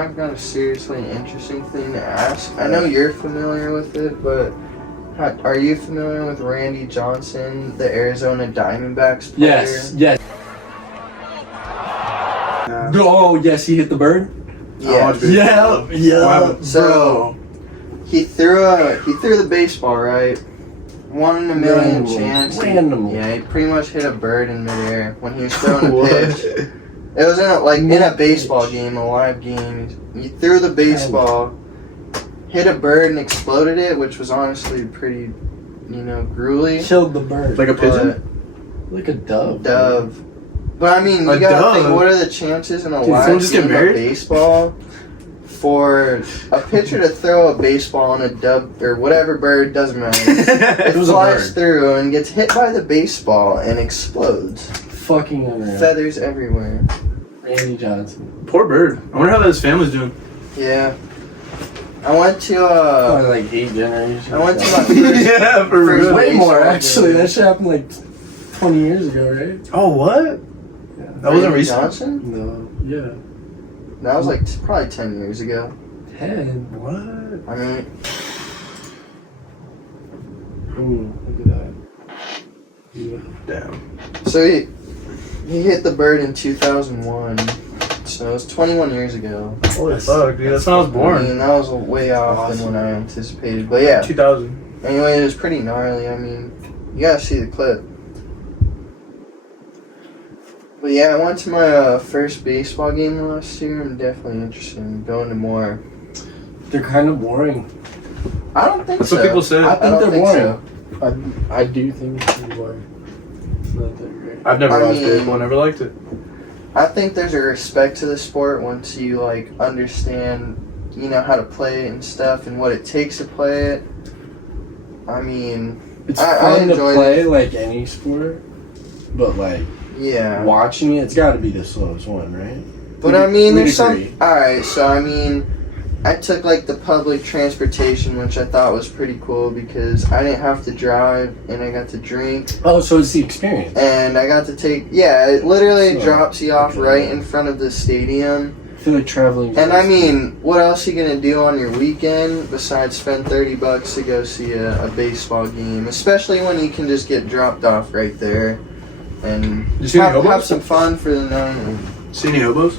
I've got a seriously interesting thing to ask. I know you're familiar with it, but are you familiar with Randy Johnson, the Arizona Diamondbacks player? Yes. Oh, yes, he hit the bird? Yeah. Yeah. So, he threw the baseball, right? 1 in a million chance. Randomly. Yeah, he pretty much hit a bird in midair when he was throwing a pitch. It was in a baseball game, a live game. He threw the baseball, hit a bird and exploded it, which was honestly pretty, gruely. Killed the bird. Like a pigeon? Like a dove. But I mean, you gotta think, what are the chances in a live game of baseball for a pitcher to throw a baseball on a dove or whatever bird, doesn't matter. It flies through and gets hit by the baseball and explodes. Fucking unreal. Feathers everywhere. Randy Johnson. Poor bird. I wonder how his family's doing. Yeah. I went to Probably like 8 generations. I went to my first, yeah, for real. Way more actually. That shit happened like 20 years ago, right? Oh, what? Yeah. That wasn't recent. Johnson? No. Yeah. That was like probably 10 years ago. 10? What? I mean, Ooh, look at that. Yeah. Damn. so he hit the bird in 2001. So it was 21 years ago. Holy fuck, dude. That's when I was born. I mean, that was way off than what I anticipated. But yeah. 2000. Anyway, it was pretty gnarly. I mean, you gotta see the clip. But yeah, I went to my first baseball game last year. I'm definitely interested in going to more. They're kind of boring. I don't think That's so. what people say. I think they're boring. So. I do think it's pretty boring. It's not that great. I've never watched baseball, never liked it. I think there's a respect to the sport once you understand, how to play it and stuff and what it takes to play it. I mean, It's I fun to play it. like any sport, but yeah. watching it, it's got to be the slowest one, right? But I mean, there's agree. some. Alright, so I mean, I took the public transportation, which I thought was pretty cool because I didn't have to drive and I got to drink. Oh, so it's the experience. And I got to it literally drops you off right in front of the stadium. I feel like traveling. And I mean, what else are you gonna do on your weekend besides spend $30 to go see a baseball game? Especially when you can just get dropped off right there and have some fun for the night. See any hobos?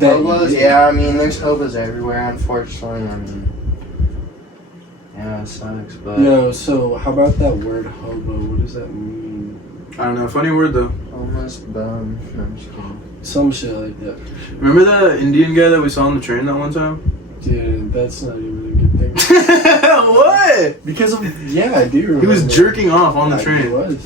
Hobos? Yeah, I mean, there's hobos everywhere, unfortunately. I mean, yeah, it sucks, but... No, so how about that word hobo? What does that mean? I don't know. Funny word, though. Homeless bum. No, I'm just kidding. Some shit like that. Remember the Indian guy that we saw on the train that one time? Dude, that's not even a good thing. What? Because of... Yeah, I do remember. He was jerking off on the train. He was.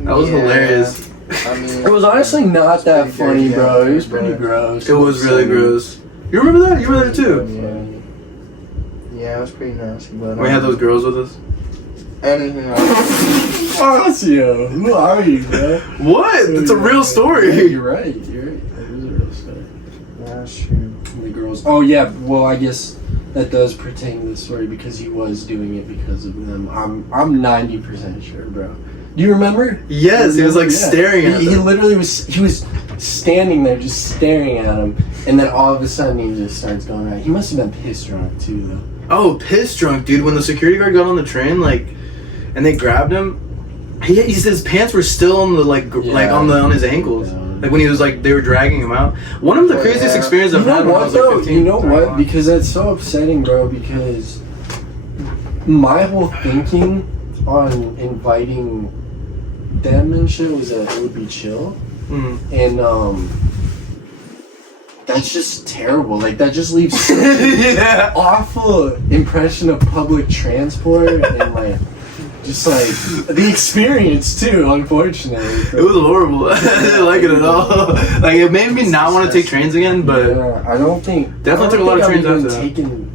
That was hilarious. I mean, It was honestly not that funny, bro. It was pretty gross. It was really gross. You remember that? You were there too. Yeah, it was pretty nasty. But We had those girls with us. Anything Fuck you. Who are you, bro? What? It's a real story. Yeah, you're right. That is a real story. Yeah, that's true. The girls. Oh yeah. Well, I guess that does pertain to the story because he was doing it because of them. I'm 90% sure, bro. Do you remember? Yes, he was staring at He them. literally was. He was standing there, just staring at him, and then all of a sudden he just starts going right. He must have been pissed drunk too, though. Oh, piss drunk, dude. When the security guard got on the train, and they grabbed him, he said his pants were still on the on his ankles. Yeah. When he was they were dragging him out. One of the craziest experiences I've had when I was 15. You know what? Because that's so upsetting, bro. Because my whole thinking on inviting them and shit was that it would be chill, and that's just terrible. That just leaves such an awful impression of public transport and just the experience too. Unfortunately, it was horrible. I didn't like it at all. It made me not want to take trains again. But yeah, I don't think definitely took a lot of trains after that.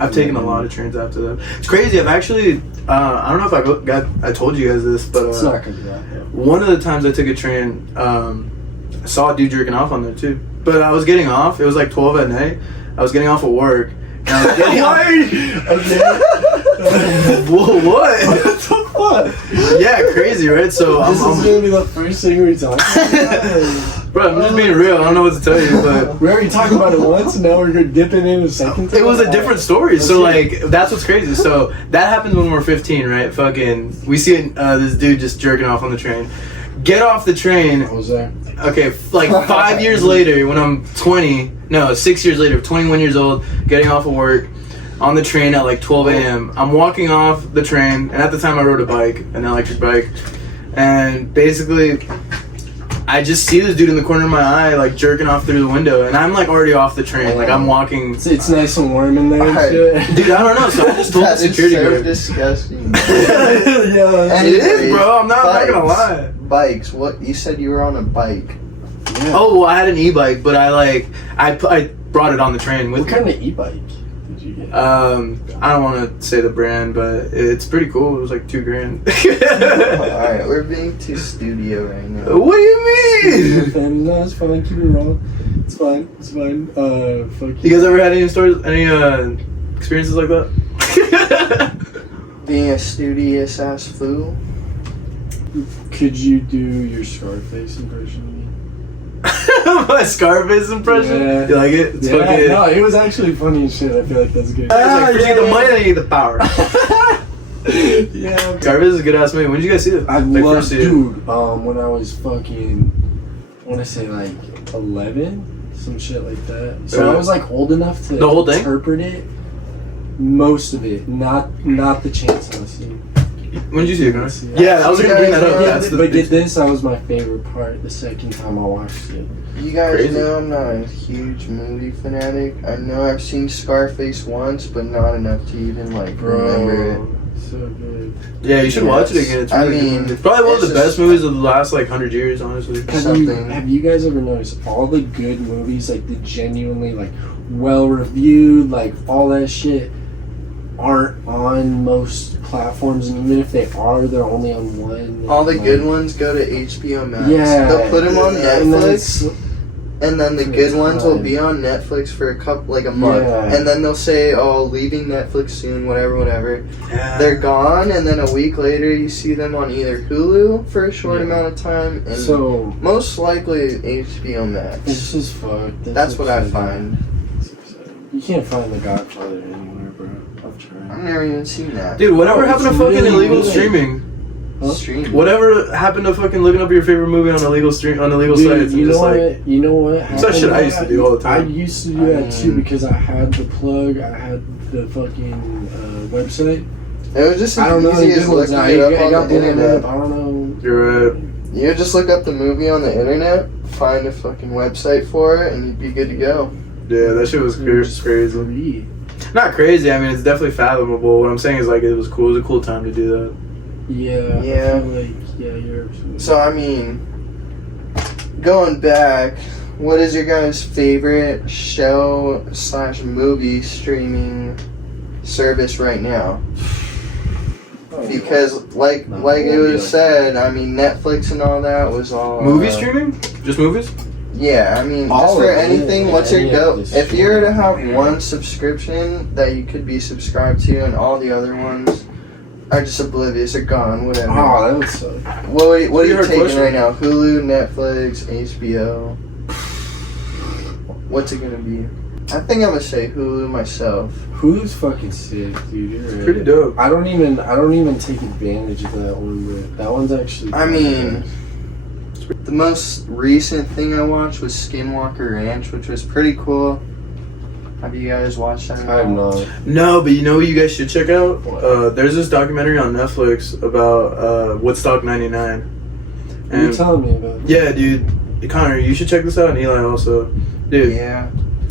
I've taken a lot of trains after that. It's crazy. I've actually, I don't know if I told you guys this, but it's not gonna be that. One of the times I took a train, I saw a dude jerking off on there too. But I was getting off. It was 12 at night. I was getting off at work. And I was getting Whoa, what? What? Yeah, crazy, right? So this is gonna be the first thing we talk about. Bro, I'm just being real. I don't know what to tell you, but we already talked about it once, and now we're gonna dip it in a second time. it was a different story. So like, that's what's crazy. So that happens when we're 15, right? Fucking, we see this dude just jerking off on the train. Get off the train. I was there. Okay, like 5 years later, when I'm 6 years later, 21 years old, getting off of work, on the train at like 12 a.m. I'm walking off the train, and at the time I rode a bike, an electric bike, and basically I just see this dude in the corner of my eye, like jerking off through the window, and I'm like already off the train, like I'm walking. It's nice and warm in there and shit. Dude, I don't know, so I just told the security guard. That is so disgusting. Yeah, it is, bro, I'm not gonna lie. Bikes, what, you said you were on a bike. Yeah. Oh, well, I had an e-bike, but I brought it on the train with me. What kind of e-bike did you get? I don't want to say the brand, but it's pretty cool. It was like $2,000. Alright, we're being too studio right now. What do you mean? No, it's fine. Keep it raw. It's fine. It's fine. Fuck You guys ever had any stories, any experiences like that? Being a studious ass fool. Could you do your Scarface impression of me? My Scarface impression? Yeah. You like it? It's Yeah, fucking... no, it was actually funny as shit. I feel like that's good. It's like, first you get the money, then you get the power. Yeah. Scarface is a good ass movie. When did you guys see it? I Like, love, first see it? dude. When I was fucking, I want to say like 11, some shit like that. So I was like old enough to The whole thing? interpret it. Most of it, not the chainsaw scene. When did you see it, Connor? Yeah. Yeah, I was gonna bring that up. Yeah, That's the but get this, that was my favorite part. The second time I watched it. You guys Crazy. know I'm not a huge movie fanatic. I know I've seen Scarface once, but not enough to even like remember it. So good. Yeah, you should watch it again. It's really good. It's probably one of the best movies of the last like 100 years, honestly. Have you guys ever noticed all the good movies, like the genuinely like well reviewed, like all that shit, aren't on most platforms, and even if they are, they're only on one. All the good ones go to HBO Max. Yeah, They'll put them on Netflix, and and then the good ones will be on Netflix for a month, Yeah. and then they'll say, "Oh, leaving Netflix soon," whatever. Yeah. They're gone, and then a week later, you see them on either Hulu for a short amount of time, and so most likely HBO Max. it's just fucked. That's what I find. You can't find The Godfather anywhere, bro. I've tried. I've never even seen that. Dude, whatever Oh, happened to it's fucking really illegal good. streaming? Huh? Stream. Whatever happened to fucking looking up your favorite movie on illegal sites and You just know like what? You know what? It's that shit I used to do all the time. I used to do that too because I had the plug. I had the fucking website. It was just I as don't know. easy as looking it up on the internet. I don't know. You're right. You just look up the movie on the internet, find a fucking website for it, and you'd be good to go. Yeah, that shit was crazy. Free. Not crazy. I mean, it's definitely fathomable. What I'm saying is like it was cool. It was a cool time to do that. Yeah. Yeah. I feel like, yeah, you're absolutely. So, I mean, going back, what is your guys' favorite show / movie streaming service right now? Because, like it was said, I mean, Netflix and all that was all... Movie streaming? Just movies? Yeah, I mean, All just for of it, anything, what's your any go? of this If you were to have streaming. one subscription that you could be subscribed to and all the other ones are just oblivious or gone, whatever. Oh, that would suck. What are you Your taking question? right now? Hulu, Netflix, HBO? What's it gonna be? I think I'm gonna say Hulu myself. Hulu's fucking sick, dude. You're right. Pretty dope. I don't even take advantage of that one, but that one's actually. I mean, the most recent thing I watched was Skinwalker Ranch, which was pretty cool. Have you guys watched that? I have not. No, but you know what you guys should check out? What? There's this documentary on Netflix about Woodstock 99. What are you telling me about? Yeah, dude. Connor, you should check this out, and Eli also. Dude, Yeah.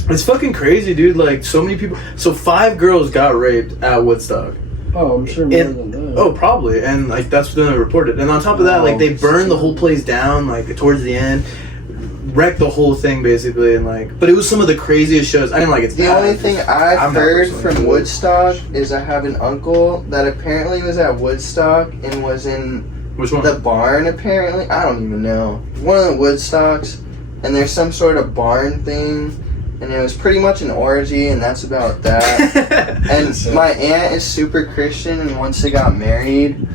it's fucking crazy, dude. Like, so many people. So 5 girls got raped at Woodstock. Oh, I'm sure more than that. Oh, probably. And, like, that's what they reported. And on top of that, like, they burned the whole place down, like, towards the end. Wrecked the whole thing, basically. And, like, but it was some of the craziest shows. I didn't like it. The only thing I've I'm not heard personally from into it. Woodstock is I have an uncle that apparently was at Woodstock and was in Which one? the barn, apparently. I don't even know. One of the Woodstocks, and there's some sort of barn thing, and it was pretty much an orgy, and that's about that. And my aunt is super Christian, and once they got married,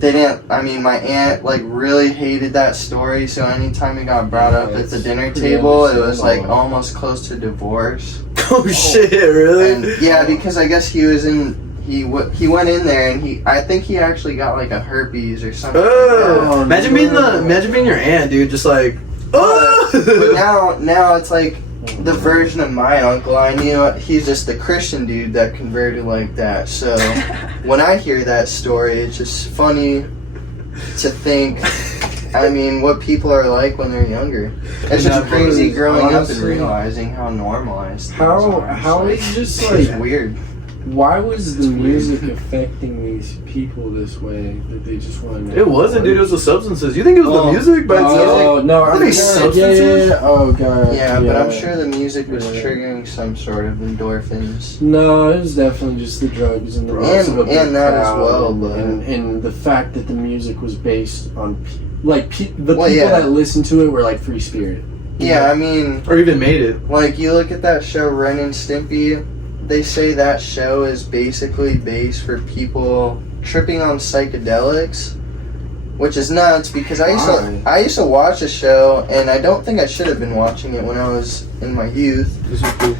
they didn't. I mean, my aunt like really hated that story. So anytime it got brought up at the dinner table, it was like almost close to divorce. Oh shit! Really? And, yeah, because I guess he was in. He went in there and I think he actually got like a herpes or something. Oh, imagine being your aunt, dude. Just like, but now it's like the version of my uncle. I knew he's just the Christian dude that converted like that. So when I hear that story, it's just funny to think. I mean, what people are like when they're younger. It's just crazy growing up and realizing how normalized. How it's just like it's weird. Why was the music affecting these people this way that they just wanted to... It wasn't, dude. It was the substances. You think it was the music by itself? Oh, no. I think substances? Yeah. Oh, God. Yeah, but I'm sure the music was triggering some sort of endorphins. No, it was definitely just the drugs and the and that as well. But and the fact that the music was based on... the people that listened to it were like free spirit. Yeah, I mean... Or even made it. Like, you look at that show, Ren and Stimpy... They say that show is basically based for people tripping on psychedelics, which is nuts because I used to watch a show and I don't think I should have been watching it when I was in my youth. This is cool.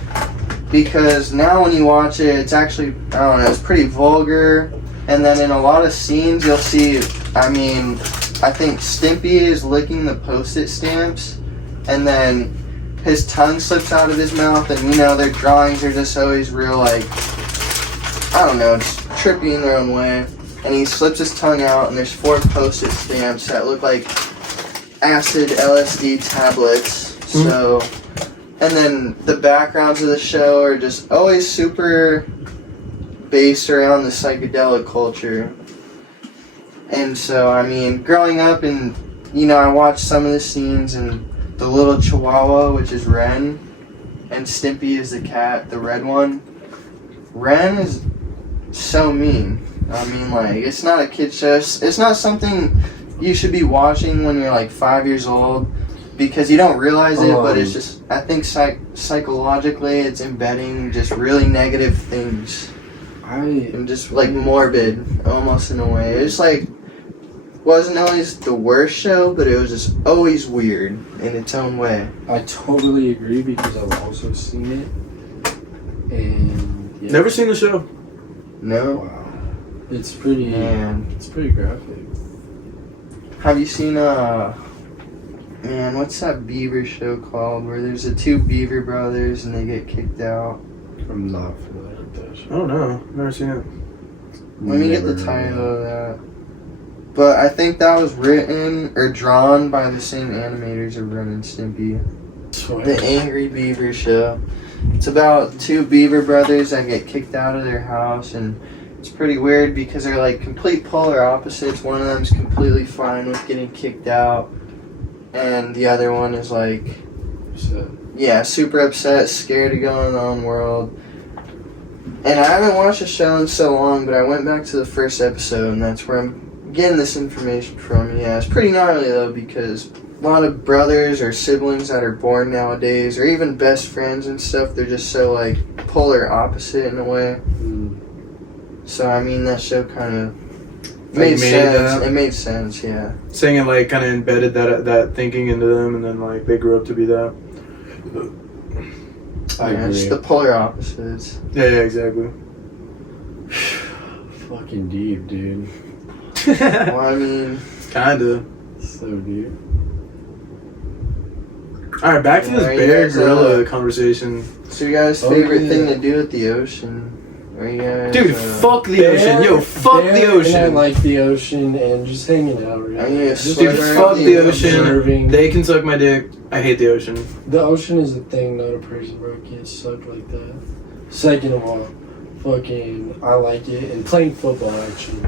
Because now when you watch it, it's actually, I don't know, it's pretty vulgar. And then in a lot of scenes you'll see, I mean, I think Stimpy is licking the Post-it stamps and then his tongue slips out of his mouth, and their drawings are just always real, like, I don't know, just trippy in their own way. And he slips his tongue out, and there's 4 Post-it stamps that look like acid LSD tablets. So, and then the backgrounds of the show are just always super based around the psychedelic culture. And so, I mean, growing up, and I watched some of the scenes, and the little Chihuahua, which is Ren, and Stimpy is the cat, the red one. Ren is so mean. I mean, like, it's not a kid show. It's not something you should be watching when you're like 5 years old because you don't realize it, but it's just, I think psychologically it's embedding just really negative things. And just like morbid, almost in a way. It's like, wasn't always the worst show, but it was just always weird in its own way. I totally agree because I've also seen it. And never seen the show. No. Wow. It's pretty. Man. It's pretty graphic. Have you seen what's that beaver show called where there's the 2 beaver brothers and they get kicked out? I'm not familiar with that show. I don't know. Never seen it. Let me get the title of that. But I think that was written or drawn by the same animators of Ren and Stimpy. The Angry Beaver Show. It's about 2 beaver brothers that get kicked out of their house, and it's pretty weird because they're like complete polar opposites. One of them's completely fine with getting kicked out, and the other one is like, super upset, scared to go in their own world. And I haven't watched the show in so long, but I went back to the first episode, and that's where I'm getting this information from. Yeah, it's pretty gnarly though because a lot of brothers or siblings that are born nowadays, or even best friends and stuff, they're just so like polar opposite in a way. So I mean that show kind of made sense. It made sense, yeah. Saying it like kind of embedded that thinking into them, and then like they grew up to be that. It's the polar opposites. Yeah, exactly. Fucking deep, dude. Well, I mean, kinda. So deep. All right, back to this bear gorilla conversation. So, you guys' favorite thing to do at the ocean? Dude, fuck the ocean. Yo, fuck the ocean. I like the ocean and just hanging out. Dude, fuck the ocean. Observing. They can suck my dick. I hate the ocean. The ocean is a thing, not a person, bro. Can't suck like that. Second of all, fucking, I like it. And playing football, actually.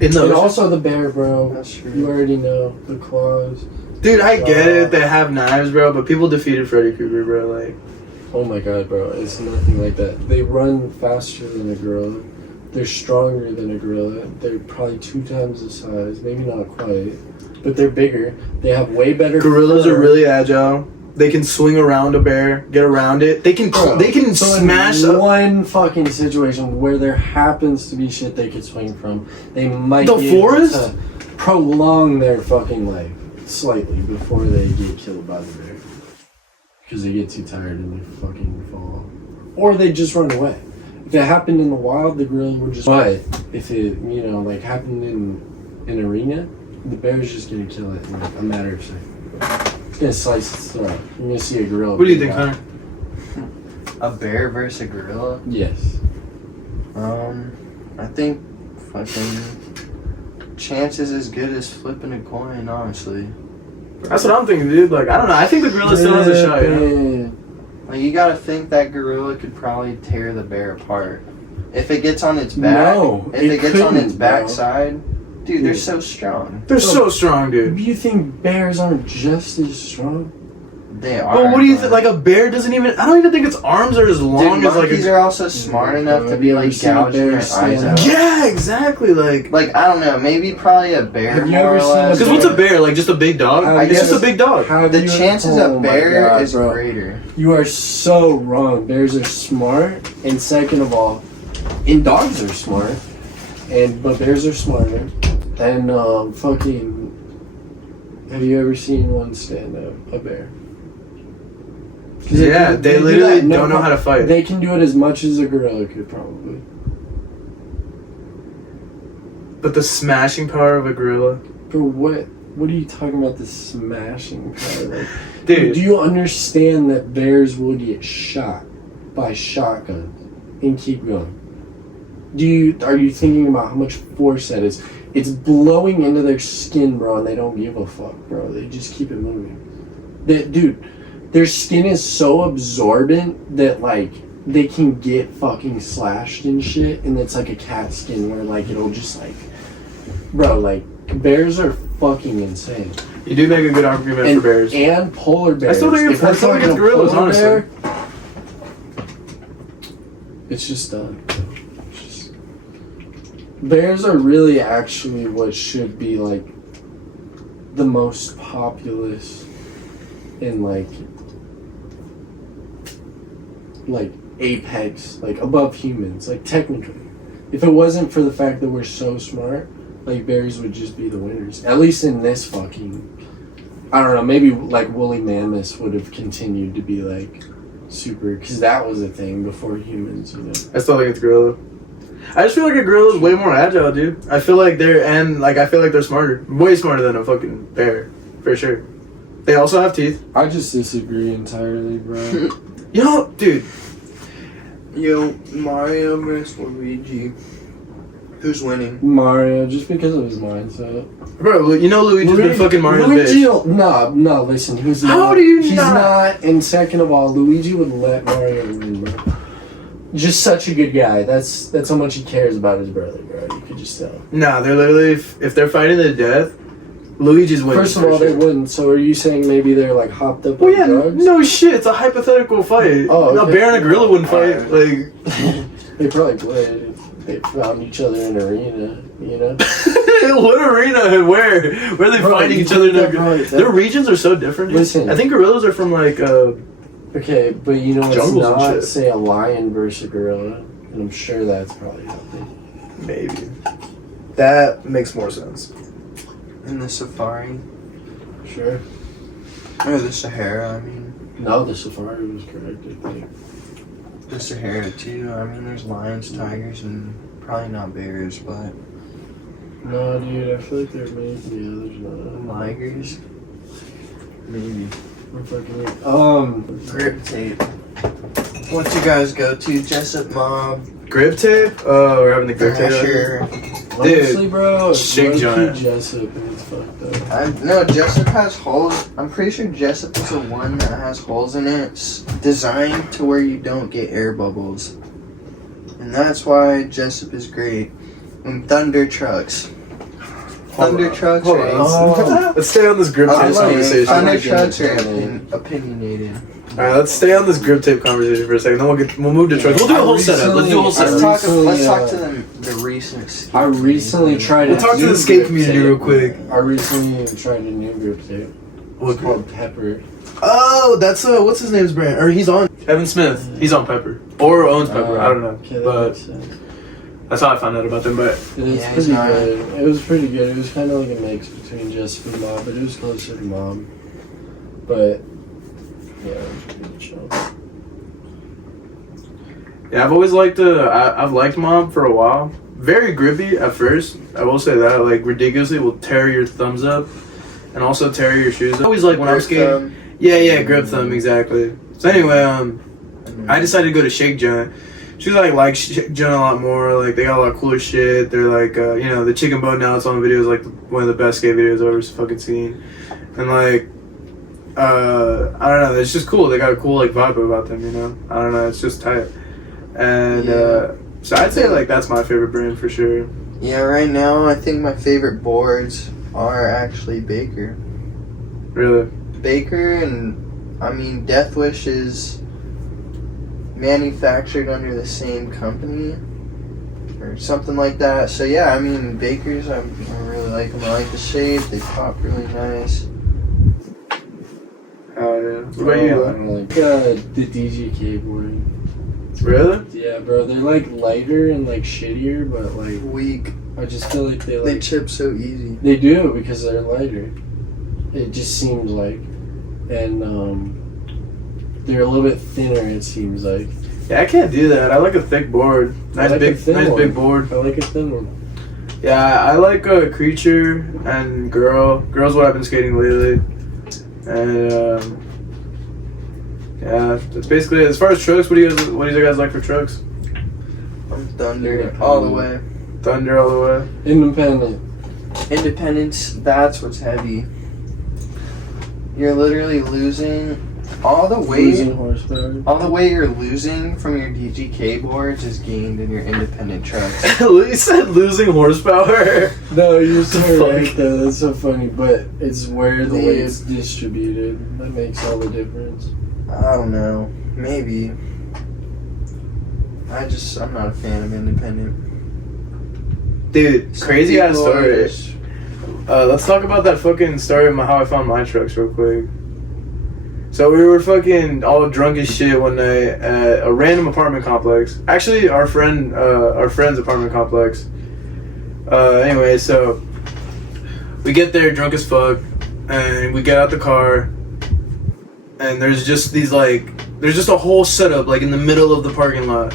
And also the bear, bro. That's true. You already know. The claws. Dude, I get it. They have knives, bro. But people defeated Freddy Krueger, bro. Like, oh my god, bro. It's nothing like that. They run faster than a gorilla. They're stronger than a gorilla. They're probably 2 times the size. Maybe not quite. But they're bigger. They have way better gorillas fur. are really agile. They can swing around a bear, get around it. They can smash one fucking situation where there happens to be shit they could swing from. They might the be forest able to prolong their fucking life slightly before they get killed by the bear because they get too tired and they fucking fall, or they just run away. If it happened in the wild, the gorilla would just. But if it like happened in an arena, the bear's just gonna kill it in like a matter of seconds. It's gonna slice its throat. You're gonna see a gorilla. What do you think, Hunter? A bear versus a gorilla? Yes. I think fucking chances as good as flipping a coin, honestly. That's what I'm thinking, dude. Like, I don't know. I think the gorilla still has a shot, you know? Like, you gotta think that gorilla could probably tear the bear apart. If it gets on its back, if it gets on its backside, dude, they're so strong. They're so strong, dude. You think bears aren't just as strong? They are. But what do you think? Like, a bear doesn't even... I don't even think its arms are as long as, like... Monkeys are also smart enough to be, like, gouging their eyes out. Yeah, exactly, like... Like, I don't know, maybe probably a bear. Have you ever seen because what's a bear? Like, just a big dog? It's just a big dog. The chances of bear is greater. You are so wrong. Bears are smart, and second of all, and dogs are smart, but bears are smarter. And fucking, have you ever seen one stand up? A bear? Yeah, they literally don't know how to fight. They can do it as much as a gorilla could probably. But the smashing power of a gorilla. For what? What are you talking about? The smashing power? Like, dude, do you understand that bears will get shot by shotguns and keep going? Are you thinking about how much force that is? It's blowing into their skin, bro, and they don't give a fuck, bro. They just keep it moving. Their skin is so absorbent that, like, they can get fucking slashed and shit, and it's like a cat skin where, like, it'll just, like... Bro, like, bears are fucking insane. You do make a good argument for bears. And polar bears. I still think it's gorillas, honestly. It's just done. Bears are really actually what should be, like, the most populous in, like apex, like, above humans, like, technically. If it wasn't for the fact that we're so smart, like, bears would just be the winners. At least in this fucking... I don't know, maybe, like, woolly mammoths would have continued to be, like, super... Because that was a thing before humans, you know? I still think it's gorilla. I just feel like a gorilla is way more agile, dude. I feel like they're smarter. Way smarter than a fucking bear. For sure. They also have teeth. I just disagree entirely, bro. Yo, dude. Yo, Mario versus Luigi. Who's winning? Mario, just because of his mindset. Bro, you know Luigi's been fucking Mario's bitch. No, listen, he's not. He's not. And second of all, Luigi would let Mario win, bro. Just such a good guy. That's how much he cares about his brother, bro. You could just tell. Nah, they're literally, if they're fighting to the death, Luigi's winning. First of all, they wouldn't. So are you saying maybe they're, like, hopped up on drugs? No shit. It's a hypothetical fight. Oh, okay. A bear and a gorilla wouldn't fight. Like, they probably would if they found each other in an arena, you know? What arena and where? Where are they fighting each other? Their regions are so different. Listen. I think gorillas are from, like, okay, but you know, it's not, say, a lion versus a gorilla, and I'm sure that's probably healthy. Maybe. That makes more sense. In the safari? Sure. Or the Sahara, I mean. No, the safari was correct, I think. The Sahara, too. I mean, there's lions, tigers, and probably not bears, but... No, dude, I feel like there may be others. Tigers? Maybe. Grip tape. What's your guys' go-to? Jessup Mob? Grip tape? Oh, we're having the grip tape. Sure. Honestly, bro, Shake Giant. Jessup, and it's fucked up. No, Jessup has holes. I'm pretty sure Jessup is the one that has holes in it. It's designed to where you don't get air bubbles. And that's why Jessup is great. And Thunder Trucks. Thunder Trucks are... Let's stay on this grip tape conversation. Thunder Trucks are opinionated. Alright, let's stay on this grip tape conversation for a second. Then we'll move to trucks. We'll do a whole setup. Let's do a whole setup. Let's talk to the recent. I recently tried. We'll talk to the skate community real quick. I recently tried a new grip tape. It's called Pepper. Oh, that's what's his name's brand? Or he's on Evan Smith. He's on Pepper or owns Pepper. I don't know, okay, but that's how I found out about them. But it's pretty good. It was pretty good. It was kind of like a mix between Just and Mob, but it was closer to Mob. But yeah, it was pretty chill. Yeah, I've always liked I've liked Mob for a while. Very grippy at first. I will say that, like, ridiculously will tear your thumbs up and also tear your shoes up. I always like when I was skating. Yeah, grip thumb, exactly. So anyway, I decided to go to Shake Joint. She like Shake Joint a lot more. Like, they got a lot cooler shit. They're like, you know, the chicken bone now it's on the video is like one of the best skate videos I've ever fucking seen. And like, I don't know, it's just cool. They got a cool like vibe about them, you know. I don't know, it's just tight. And so I'd say like that's my favorite brand for sure. Yeah, right now I think my favorite boards are actually Baker. Really? Baker, and I mean Death Wish is manufactured under the same company or something like that. So yeah, I mean Baker's, I really like them. I like the shape. They pop really nice. Oh yeah. What about you? I don't like the DGK board. Really? Yeah, bro. They're like lighter and like shittier, but like Weak. I just feel like They chip so easy. They do because they're lighter. It just seems like, and they're a little bit thinner. It seems like. Yeah, I can't do that. I like a thick board. Nice big board. I like a thin one. Yeah, I like a Creature and Girl. Girl's what I've been skating lately. And yeah, that's basically it. As far as trucks, what do you guys like for trucks? I'm Thunder all the way. Thunder all the way. Independence, that's what's heavy. You're literally losing all the weight. All the weight you're losing from your DGK boards is gained in your independent trucks. You said losing horsepower. No, you're so right though. That's so funny, but it's where the weight's distributed that makes all the difference. I don't know. Maybe. I'm not a fan of independent. Dude, crazy ass story. Let's talk about that fucking story of how I found my trucks real quick. So we were fucking all drunk as shit one night at a random apartment complex. Actually, our friend's apartment complex. Anyway, so we get there drunk as fuck, and we get out the car, and there's just a whole setup like in the middle of the parking lot.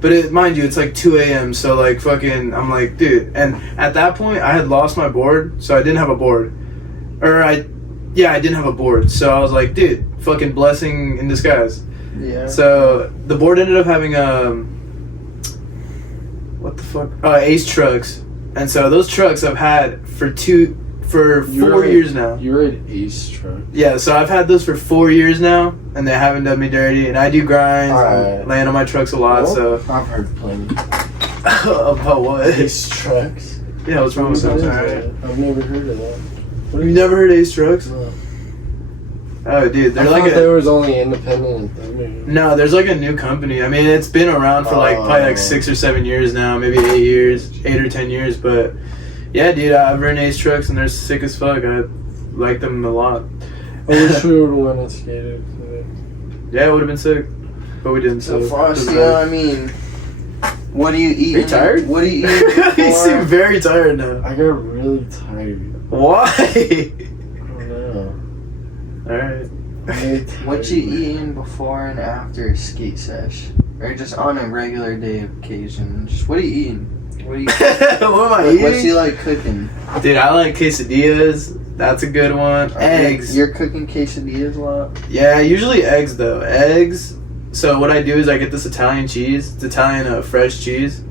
But mind you, it's like 2 a.m. So like fucking, I'm like, dude. And at that point, I had lost my board, so I didn't have a board. I didn't have a board. So I was like, dude, fucking blessing in disguise. Yeah. So the board ended up having Ace trucks, and so those trucks I've had for 4 years now. You ride Ace truck? Yeah, so I've had those for 4 years now, and they haven't done me dirty. And I do grinds, and land on my trucks a lot. Well, so I've heard plenty. about what? Ace trucks. Yeah, what's wrong with those? I've never heard of that. You never heard Ace trucks? No. Oh, dude, they're like there was only independent. No, there's like a new company. I mean, it's been around for like probably like 6 or 7 years now, maybe 8 or 10 years. But yeah, dude, I've ridden Ace trucks and they're sick as fuck. I like them a lot. I wish we would have went and skated today. Yeah, it would have been sick, but we didn't. So I mean, what do you eat? Are you tired? What do you eat? You seem very tired now. I got really tired. Why? I don't know. Alright. What you eating before and after a skate sesh? Or just on a regular day occasion? Just what are you eating? What are you What am I eating? What's you like cooking? Dude, I like quesadillas. That's a good one. Eggs. You're cooking quesadillas a lot? Yeah, usually eggs though. Eggs. So what I do is I get this Italian cheese. It's Italian fresh cheese.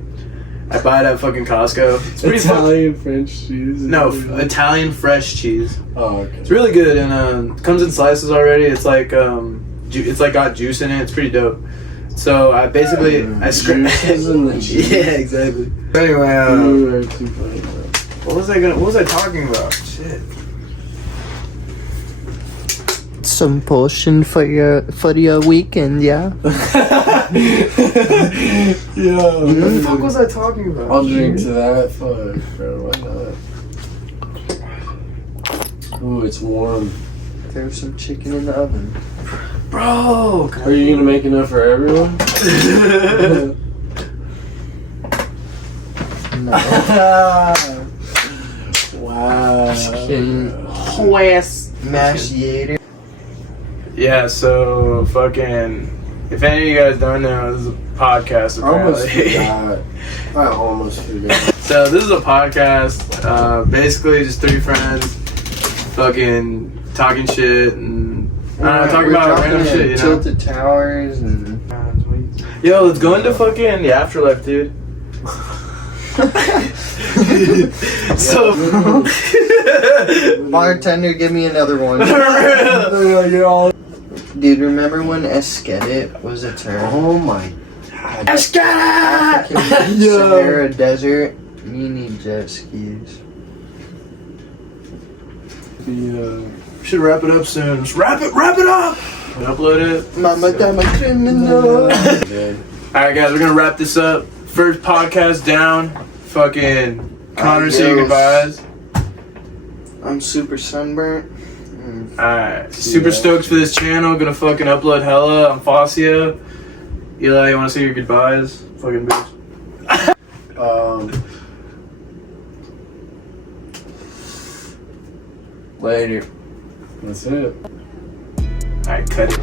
I buy it at fucking Costco. It's pretty Italian French cheese? No, Italian fresh cheese. Oh, okay. It's really good and comes in slices already. It's like it's like got juice in it. It's pretty dope. So I basically juices in the cheese. Yeah, exactly. Anyway, you are too funny, bro. What was I talking about? Shit. Some portion for your weekend, yeah. Yeah. What the fuck was I talking about? I'll drink to that. Fuck, bro. Why not? Ooh, it's warm. Throw some chicken in the oven. Bro! Are you gonna make enough for everyone? No. Wow. Chicken mashiator. Yeah, so fucking. If any of you guys don't know, this is a podcast. I almost Apparently. forgot. I almost forgot. So this is a podcast. Basically, just three friends, fucking talking shit and talking about random shit. You know. Tilted towers and. Yo, let's go into fucking the afterlife, dude. So, Bartender, give me another one. Dude, remember when Eskedit was a term? Oh my god. Eskedit! Sahara Desert. You need jet skis. Should wrap it up soon. Just wrap it up! And upload it. Mama, I'm a criminal. Alright, guys, we're gonna wrap this up. First podcast down. Fucking Connor, say your goodbyes. I'm super sunburnt. Alright, super stoked for this channel. Gonna fucking upload hella. I'm Fascia. Eli, you wanna say your goodbyes? Fucking bitch. Later. That's it. Alright, cut it.